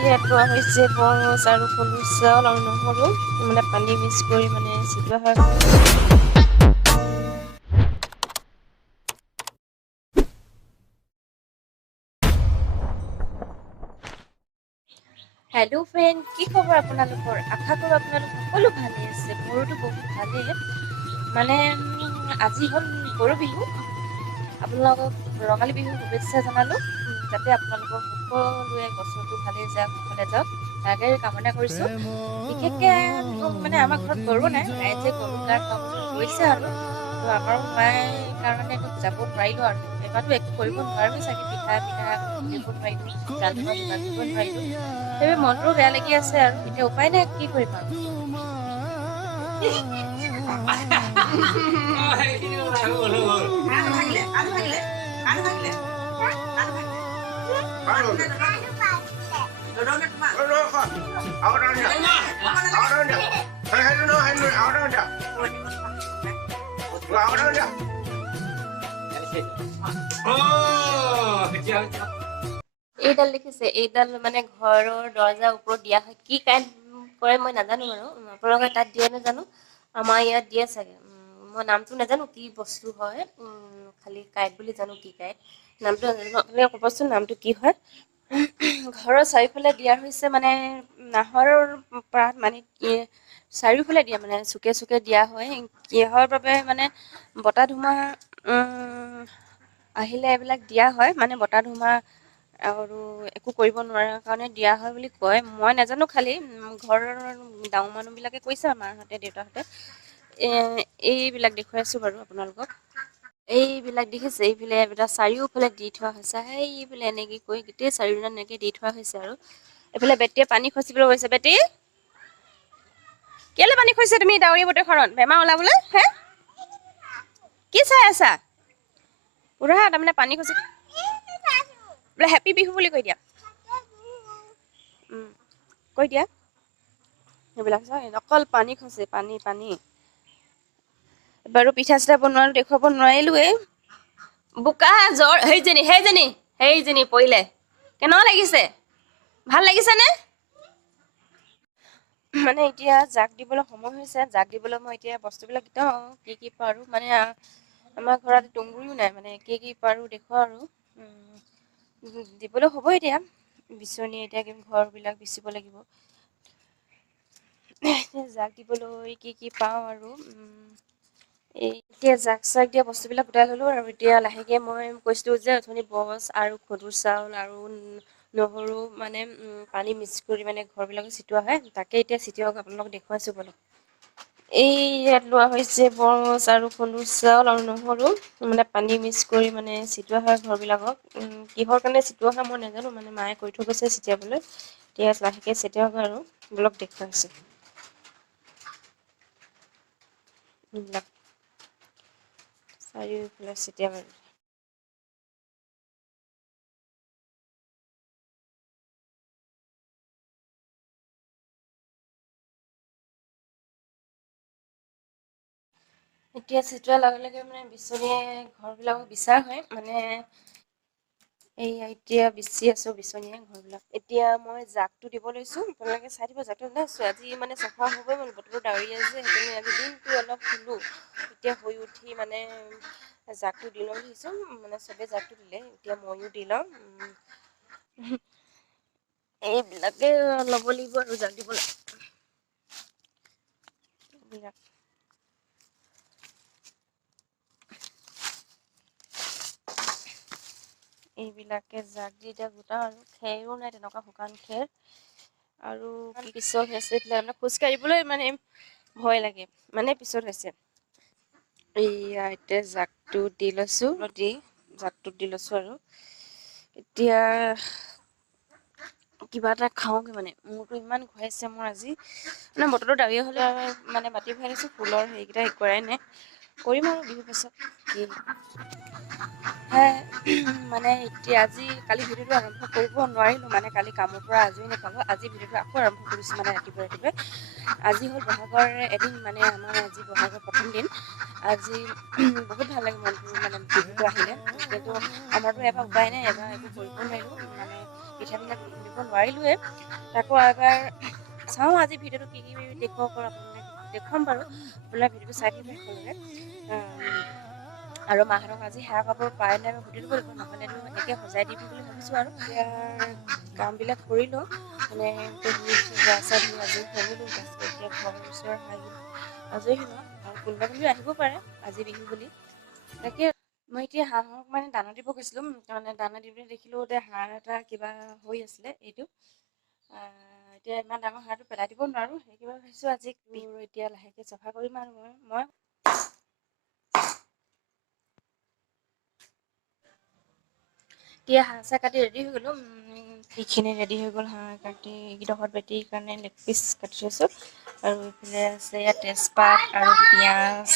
ইয়াত লোৱা হৈছে বৰমচ আৰু খুন্দু চাউল আৰু নহৰু মানে পানী মিক্স কৰি মানে চিটোৱা হয়। হেল্ল' ফ্ৰেণ্ড, কি খবৰ আপোনালোকৰ? আশা কৰোঁ আপোনালোক সকলো ভালে আছে। মোৰতো বহুত ভালেই। মানে আজি হ'ল গৰু বিহু। আপোনালোকক ৰঙালী বিহুৰ শুভেচ্ছা জনালোঁ। যাতে আপোনালোকৰ সকলোৱে বছৰটো ভালেই যাওক, কুশলে যাওক তাকে কামনা কৰিছোঁ। বিশেষকৈ মানে আমাৰ ঘৰত গৰু নাই, ৰাইজে গৰু গাই খুৱাবলৈ গৈছে আৰু তো আমাৰো মায়ে কাৰণে যাব নোৱাৰিলোঁ আৰু এবাৰতো একো কৰিব নোৱাৰোঁ চাগে, পিঠা দিব নোৱাৰিলোঁ, ৰান্ধিব নোৱাৰিলোঁ। সেইবাবে মনটোও বেয়া লাগি আছে আৰু এতিয়া উপায় নাই, কি কৰিম আৰু। এইডাল দেখিছে, এইডাল মানে ঘৰৰ দৰজাৰ ওপৰত দিয়া হয়। কি কাম কৰে মই নাজানো বাৰু, আপোনালোকে তাত দিয়ে নাজানো, আমাৰ ইয়াত দিয়ে চাগে। মই নামটো নাজানো কি বস্তু হয়, খালি কাঁইট বুলি জানো। কি কাঁইট নামটো নাজানো, আপোনালোকে ক'বচোন নামটো কি হয়। ঘৰৰ চাৰিওফালে দিয়া হৈছে মানে নাহৰৰ পাত, মানে চাৰিওফালে দিয়া মানে চুকে চুকে দিয়া হয়। কিহৰ বাবে মানে বতাহ ধুমুহা আহিলে এইবিলাক দিয়া হয়, মানে বতাহ ধুমুহা আৰু একো কৰিব নোৱাৰাৰ কাৰণে দিয়া হয় বুলি কয়। মই নাজানো, খালি ঘৰৰ ডাঙৰ মানুহবিলাকে কৈছে, মাহঁতে দেউতাহঁতে। এইবিলাক দেখুৱাইছোঁ বাৰু আপোনালোকক। এইবিলাক দেখিছে, এইফালে চাৰিওফালে দি থোৱা হৈছে। এইফালে এনেকৈ কৰি গোটেই চাৰিওফালে এনেকৈ দি থোৱা হৈছে আৰু এইফালে বেটীয়ে পানী খচিবলৈ গৈছে। বেটী, কেলে পানী খচিছে তুমি ডাৱৰীয়া বতৰখনত? বেমাৰ ওলাবলৈ হে? কি চাই আছা? পুৰা তাৰমানে পানী খচি বোলে হেপী বিহু বুলি কৈ দিয়া। কৈ দিয়া। সেইবিলাক অকল পানী খচে, পানী পানী। বাৰু পিঠা চিঠা বনোৱা দেখুৱাব নোৱাৰিলোৱেই। বোকা জ্বৰ, সেইজনী পৰিলে। কেনেকুৱা লাগিছে? ভাল লাগিছেনে? মানে এতিয়া জাক দিবলৈ সময় হৈছে। জাক দিবলৈ মই এতিয়া বস্তুবিলাক গোটাও, কি কি পাৰোঁ। মানে আমাৰ ঘৰত তুঁহগুৰিও নাই, মানে কি পাৰোঁ দেখুৱাও আৰু দিবলৈ হ'ব এতিয়া। বিচনী এতিয়া ঘৰবিলাক বিচিব লাগিব। জাক দিবলৈ কি কি পাওঁ আৰু এতিয়া জাক চাক দিয়া বস্তুবিলাক গোটাই ল'লোঁ আৰু এতিয়া লাহেকৈ মই কৈছিলোঁ যে অথনি বছ আৰু খুন্দু চাউল আৰু নহৰু মানে পানী মিক্স কৰি মানে ঘৰবিলাকত চিটোৱা হয়, তাকে এতিয়া চিটিয়াওক, আপোনালোকক দেখুৱাইছোঁ বাৰু। ইয়াত লোৱা হৈছে বৰমচ আৰু খুন্দু চাউল আৰু নহৰু মানে পানী মিক্স কৰি মানে চিটোৱা হয় ঘৰবিলাকক। কিহৰ কাৰণে চিটোৱা হয় মই নাজানো, মানে মায়ে কৈ থৈ গৈছে চিটিয়াবলৈ। এতিয়া লাহেকৈ চিটিয়াওক আৰু অলপ দেখুৱাইছোঁ। এইবিলাক চাৰিওফালে চিটিয়াব। এতিয়া চিটোৱাৰ লগে লগে মানে বিচনীয়ে ঘৰবিলাকক বিচাৰ হয়, মানে এতিয়া বিচি আছোঁ বিচনীয়ে ঘৰবিলাক। এতিয়া মই জাকটো দিব লৈছোঁ, আপোনালোকে চাই দিব। জাকটো আজি মানে চফা হ'বই, মানে বতৰটো ডাৱৰীয়া যে, সেইকাৰণে আজি দিনটো অলপ ধুলোঁ। এতিয়া শুই উঠি মানে জাকটো দি লওঁ ভাবিছোঁ, মানে চবেই জাকটো দিলে, এতিয়া ময়ো দি লওঁ। এইবিলাকে ল'ব লাগিব আৰু জাক দিবলৈ। এইবিলাকে জাক দি এতিয়া গোটাও আৰু খেৰো নাই, তেনেকুৱা শুকান খেৰ আৰু পিছল হৈছে। এইফালে খোজ কাঢ়িবলৈ মানে ভয় লাগে, মানে পিছল হৈছে। এতিয়া জাকটো দি লৈছোঁ, জাকটোত দি লৈছোঁ আৰু এতিয়া কিবা এটা খাওঁগে, মানে মূৰটো ইমান ঘূৰাইছে মোৰ আজি। মানে বতৰটো ডাৱৰীয়া হ'লে মানে বাতি ভৰাই দিছোঁ, ফুলৰ হেৰিকেইটা কৰাই নাই। কৰিম আৰু বিহুৰ পাছত কি হে মানে এতিয়া কালি ভিডিঅ'টো আৰম্ভ কৰিব নোৱাৰিলোঁ, মানে কালি কামৰ পৰা আজৰি নাপালোঁ। আজি ভিডিঅ'টো আকৌ আৰম্ভ কৰিছোঁ, মানে ৰাতিপুৱাই আজি হ'ল বহাগৰ এদিন, মানে আমাৰ আজি বহাগৰ প্ৰথম দিন। আজি বহুত ভাল লাগে মনটো, মানে বিহুটো আহিলে। কিন্তু আমাৰতো এবাৰ উপায় নাই, এবাৰ একো কৰিব নোৱাৰিলোঁ, মানে পিঠাবিলাক খুন্দিব নোৱাৰিলোৱে। তাকো এবাৰ চাওঁ আজি ভিডিঅ'টো কি দেখুৱাব পাৰোঁ আপোনালোকে দেখুৱাম বাৰু। আপোনালোকে ভিডিঅ'টো চাই থাকিব শেষলৈকে। আৰু মাহঁতক আজি সেৱা কাপোৰ পাৰে নাই মই সুধি ল'ব লাগিব, নহ'লেতো এনেকৈ সজাই দিম বুলি ভাবিছোঁ। আৰু এতিয়া কামবিলাক কৰি লওঁ, মানে গা চা ধুই আজৰি হ'লোঁ। তাৰপিছত এতিয়া ঘৰৰ ওচৰ আজৰি হ'লোঁ, আৰু কোনোবা আহিব পাৰে আজি বিহু বুলি। তাকে মই এতিয়া হাঁহক মানে দানা দিব গৈছিলোঁ, মানে দানা দিবলৈ দেখিলোঁ যে হাঁহ এটা কিবা হৈ আছিলে এইটো। এতিয়া ইমান ডাঙৰ হাঁহটো পেলাই দিব নোৱাৰোঁ, সেইবাবে ভাবিছোঁ আজি বিহু এতিয়া লাহেকৈ চাফা কৰিম। আৰু মই এতিয়া হাঁহ চাহ কাটি ৰেডি হৈ গ'লোঁ। এইখিনি ৰেডি হৈ গ'ল, হাঁহ কাটি এইকেইডোখৰত বেটিৰ কাৰণে লেগ পিচ কাটি থৈছোঁ। আৰু এইফালে আছে ইয়াত তেজপাত আৰু পিঁয়াজ,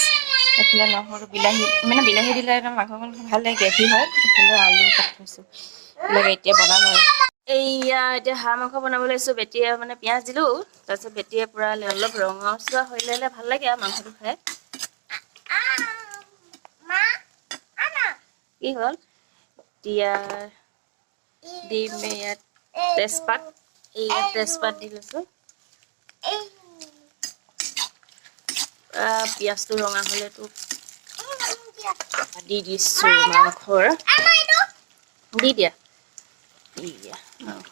এইফালে নহৰু, বিলাহী, মানে বিলাহী দিলে একদম মাংসকণ ভাল লাগে, গ্ৰেভি হয়। এইফালে আলু কাটি থৈছোঁ, এতিয়া বনাম আৰু। এইয়া এতিয়া হাঁহ মাংস বনাব লৈছোঁ। বেটিয়ে মানে পিঁয়াজ দিলোঁ, তাৰপিছত বেটিয়ে পূৰা অলপ ৰঙচুৱা হৈ ল'লে ভাল লাগে আৰু মাংসটো খাই। কি হ'ল এতিয়া দিম ইয়াত তেজপাত, তেজপাত দি লৈছোঁ। পিঁয়াজটো ৰঙা হ'লেতো দি দিছোঁ মাংসৰ, দি দিয়া মাংস।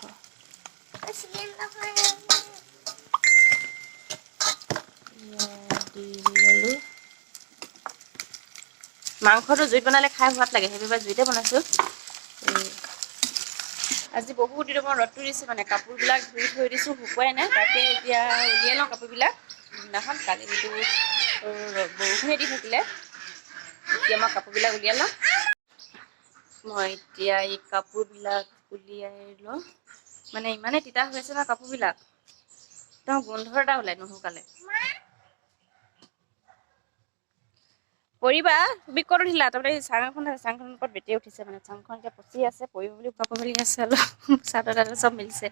দি দিলোঁ। মাংসটো জুইত বনালে খাই সোৱাদ লাগে, সেইবাবে জুইতে বনাইছোঁ। আজি বহুত দিনৰ মূৰত ৰ'দটো দিছে, মানে কাপোৰবিলাক ধুই থৈ দিছোঁ, শুকুৱাই নাই। তাকে এতিয়া উলিয়াই লওঁ কাপোৰবিলাক। সেইদিনাখন কালিতো বৰষুণে দি থাকিলে, এতিয়া মই কাপোৰবিলাক উলিয়াই লওঁ। মই এতিয়া এই কাপোৰবিলাক উলিয়াই লওঁ, মানে ইমানেই তিতা হৈ আছে ন কাপোৰবিলাক, একদম গোন্ধ এটা ওলাই নুশুকালে। পৰিবা, তুমি ক'ত উঠিলা? তাৰমানে চাং এখন আছে, চাংখনৰ ওপৰত বেটিয়ে উঠিছে, মানে চাংখন এতিয়া পচি আছে, পৰিব বুলি কাপোৰ মেলি আছে অলপ। চাদৰ তাদৰ চব মিলিছে,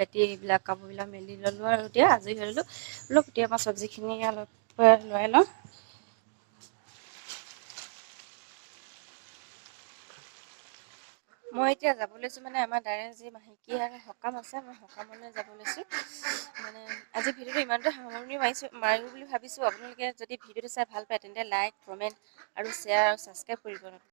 বেটি এইবিলাক কাপোৰবিলাক মেলি ল'লোঁ, আৰু এতিয়া আজৰি হৈ ল'লোঁ। এতিয়া মই চব্জিখিনি অলপ লৰাই লওঁ। মই এতিয়া যাব লৈছোঁ, মানে আমাৰ তাৰে যি মাহেকীয়া সকাম আছে, মই সকামলৈ যাব লৈছোঁ। মানে আজি ভিডিঅ'টো ইমানতে সামৰণি মাৰিম বুলি ভাবিছোঁ। আপোনালোকে যদি ভিডিঅ'টো চাই ভাল পায়, তেন্তে লাইক, কমেণ্ট আৰু শ্বেয়াৰ আৰু ছাবস্ক্ৰাইব কৰিব।